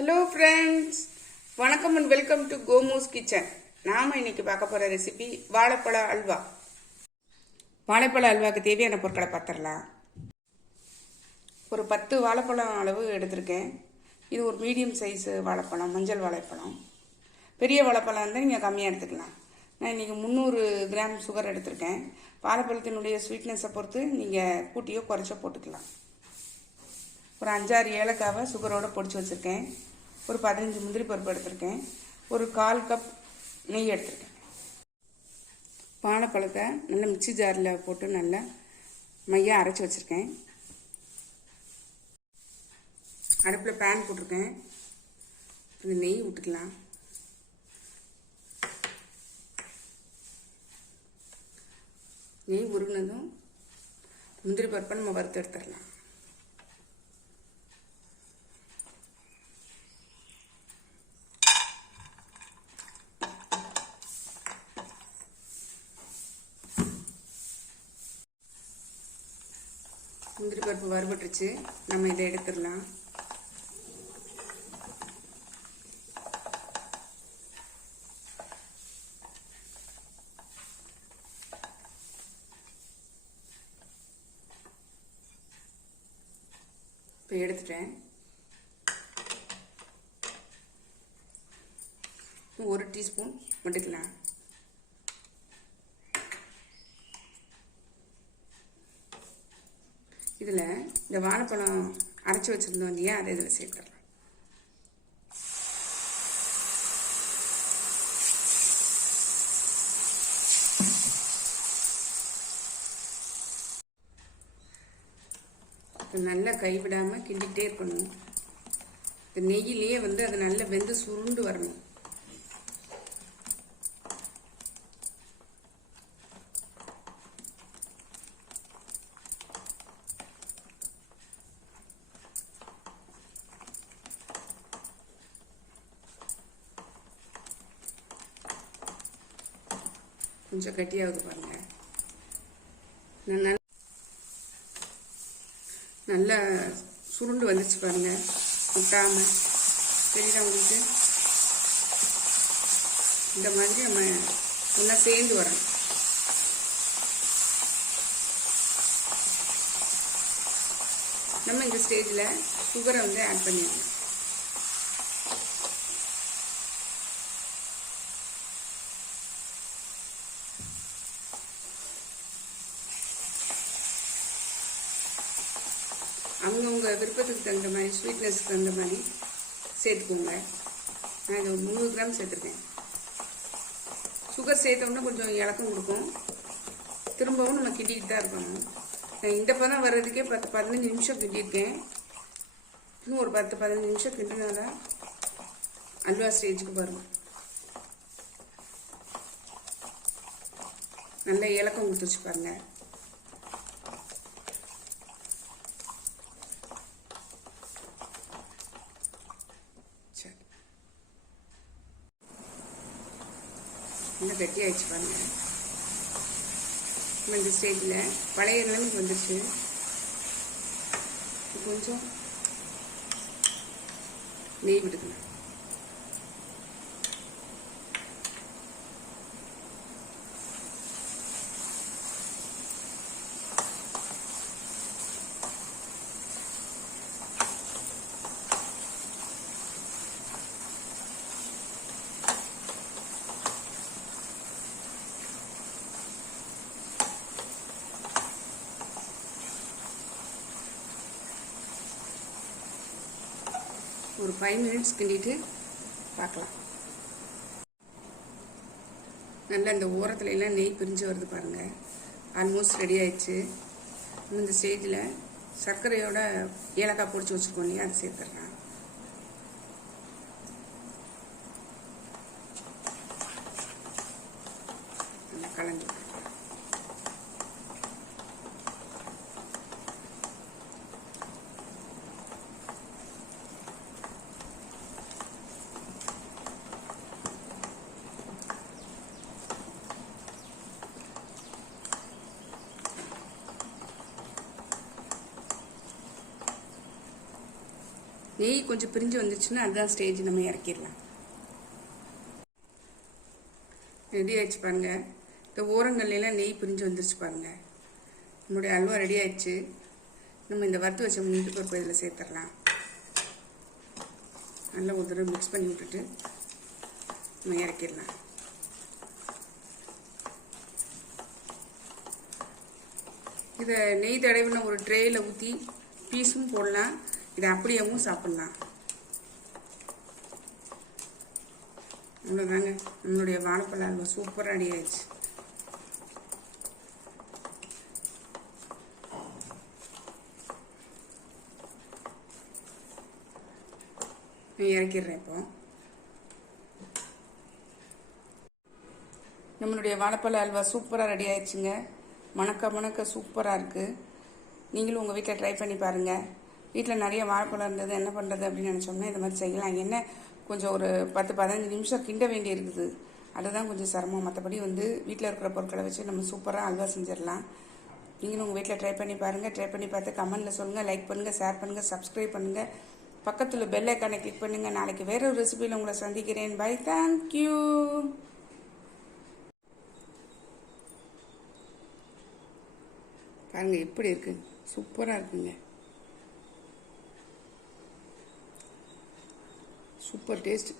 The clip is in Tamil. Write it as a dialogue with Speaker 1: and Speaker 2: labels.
Speaker 1: ஹலோ ஃப்ரெண்ட்ஸ் வணக்கம் and welcome to Gomu's kitchen நாம் இன்னைக்கு பார்க்க போகிற ரெசிபி வாழைப்பழ அல்வா. வாழைப்பழ அல்வாக்கு தேவையான பொருட்களை பார்த்துடலாம். ஒரு பத்து வாழைப்பழம் அளவு எடுத்திருக்கேன். இது ஒரு மீடியம் சைஸு வாழைப்பழம் மஞ்சள் வாழைப்பழம். பெரிய வாழைப்பழம் இருந்தால் நீங்கள் கம்மியாக எடுத்துக்கலாம். நான் இன்றைக்கி முந்நூறு கிராம் சுகர் எடுத்திருக்கேன். வாழைப்பழத்தினுடைய ஸ்வீட்னஸை பொறுத்து நீங்கள் கூட்டியோ குறைச்சோ போட்டுக்கலாம். ஒரு அஞ்சாறு ஏலக்காவை சுகரோடு பொடிச்சு வச்சுருக்கேன். ஒரு பதினஞ்சு முந்திரி பருப்பு எடுத்திருக்கேன். ஒரு கால் கப் நெய் எடுத்திருக்கேன். வாழைப்பழத்தை நல்லா மிக்சி ஜாரில் போட்டு நல்லா மையாக அரைச்சி வச்சுருக்கேன். அடுப்பில் பேன் போட்டிருக்கேன். நெய் விட்டுக்கலாம் நெய் உருகினதும் முந்திரி பருப்பை நம்ம வறுத்து எடுத்துடலாம். முந்திரி பருப்பு வறுபட்டுருச்சு. நம்ம இதை எடுத்துடலாம். இப்போ எடுத்துட்டேன். ஒரு டீஸ்பூன் மட்டுக்கலாம் இதில் இந்த வாழைப்பழம் அரைச்சி வச்சுருந்தோம் இல்லையா அதை இதில் சேர்த்துடலாம். நல்லா கைவிடாமல் கிண்டிகிட்டே இருக்கணும். இந்த நெய்யிலேயே வந்து அது நல்லா வெந்து சுருண்டு வரணும். கொஞ்சம் கட்டியாகுது பாருங்க. நான் நல்லா சுருண்டு வந்துச்சு பாருங்க. முட்டாம தெரியுதா உங்களுக்கு? இந்த மாதிரி நம்ம ஒன்றா சேர்ந்து வரணும். நம்ம இந்த ஸ்டேஜில் சுகரை வந்து ஆட் பண்ணிடலாம் அவங்கவுங்க விருப்பத்துக்கு தகுந்த மாதிரி ஸ்வீட்னஸ்க்கு தகுந்த மாதிரி சேர்த்துக்கோங்க. நான் இது முந்நூறு கிராம் சேர்த்துருக்கேன். சுகர் சேர்த்தோம்னா கொஞ்சம் இலக்கம் கொடுக்கும். திரும்பவும் நம்ம கிண்டிக்கிட்டு தான் இருக்கணும். நான் இந்த பதம் வர்றதுக்கே பத்து பதினஞ்சு நிமிஷம் கிண்டியிருக்கேன். இன்னும் ஒரு பத்து பதினஞ்சு நிமிஷம் கிண்டினாதான் அல்வா ஸ்டேஜுக்கு வரும். நல்ல இலக்கம் கொடுத்துருச்சு பாருங்கள் சரி இன்னும் கட்டி ஆயிடுச்சு பாருங்க இந்த ஸ்டேஜில் பழைய நிலைமைக்கு வந்துடுச்சு கொஞ்சம் நெய் விடுக்கணும் ஒரு ஃபைவ் மினிட்ஸ் கிண்டிட்டு பார்க்கலாம். நல்லா இந்த ஓரத்துல எல்லாம் நெய் பிரிஞ்சு வருது பாருங்கள் ஆல்மோஸ்ட் ரெடி ஆயிடுச்சு. இந்த ஸ்டேஜில் சர்க்கரையோட ஏலக்காய் பொடிச்சு வச்சுருக்கோம் இல்லையா அது சேர்த்துடலாம். நல்லா கலந்து நெய் கொஞ்சம் பிரிஞ்சு வந்துச்சுன்னா அதுதான் ஸ்டேஜ் நம்ம இறக்கிடலாம். ரெடி ஆயிடுச்சு பாருங்க. இந்த ஓரங்கள்லாம் நெய் பிரிஞ்சு வந்துருச்சு பாருங்க. நம்மளுடைய அல்வா ரெடி ஆயிடுச்சு. நம்ம இந்த வறுத்து வச்ச முந்திரி பருப்பு இதில் சேர்த்துடலாம். நல்லா ஒரு தடவை மிக்ஸ் பண்ணி விட்டுட்டு நம்ம இறக்கிடலாம். இதை நெய் தடவின ஒரு ட்ரேயில் ஊற்றி பீஸும் போடலாம். இதை அப்படியேவும் சாப்பிட்லாம். அவ்வளோதாங்க நம்மளுடைய வாழைப்பழ அல்வா சூப்பராக ரெடி ஆயிடுச்சு. நான் இறக்கிடுறேன் இப்போ. நம்மளுடைய வாழைப்பழ அல்வா சூப்பராக ரெடி ஆயிடுச்சுங்க. மணக்க மணக்க சூப்பராக இருக்குது நீங்களும் உங்கள் வீட்டில் ட்ரை பண்ணி பாருங்கள் வீட்டில் நிறைய வாழைப்பழம் இருந்தது என்ன பண்ணுறது அப்படின்னு நினச்சோம்னா இது மாதிரி செய்யலாம். என்ன கொஞ்சம் ஒரு பத்து பதினஞ்சு நிமிஷம் கிண்ட வேண்டி இருக்குது. அதுதான் கொஞ்சம் சிரமம். மற்றபடி வந்து வீட்டில் இருக்கிற பொருட்களை வச்சு நம்ம சூப்பராக அல்வா செஞ்சிடலாம். நீங்களும் உங்கள் வீட்டில் ட்ரை பண்ணி பாருங்கள் ட்ரை பண்ணி பார்த்து கமெண்ட்டில் சொல்லுங்கள் லைக் பண்ணுங்கள் ஷேர் பண்ணுங்கள் சப்ஸ்கிரைப் பண்ணுங்கள் பக்கத்தில் பெல் ஐக்கானை கிளிக் பண்ணுங்கள் நாளைக்கு வேறு ஒரு ரெசிபியில் உங்களை சந்திக்கிறேன். பை தேங்க்யூ பாருங்கள் எப்படி இருக்குது சூப்பராக இருக்குங்க. Super taste.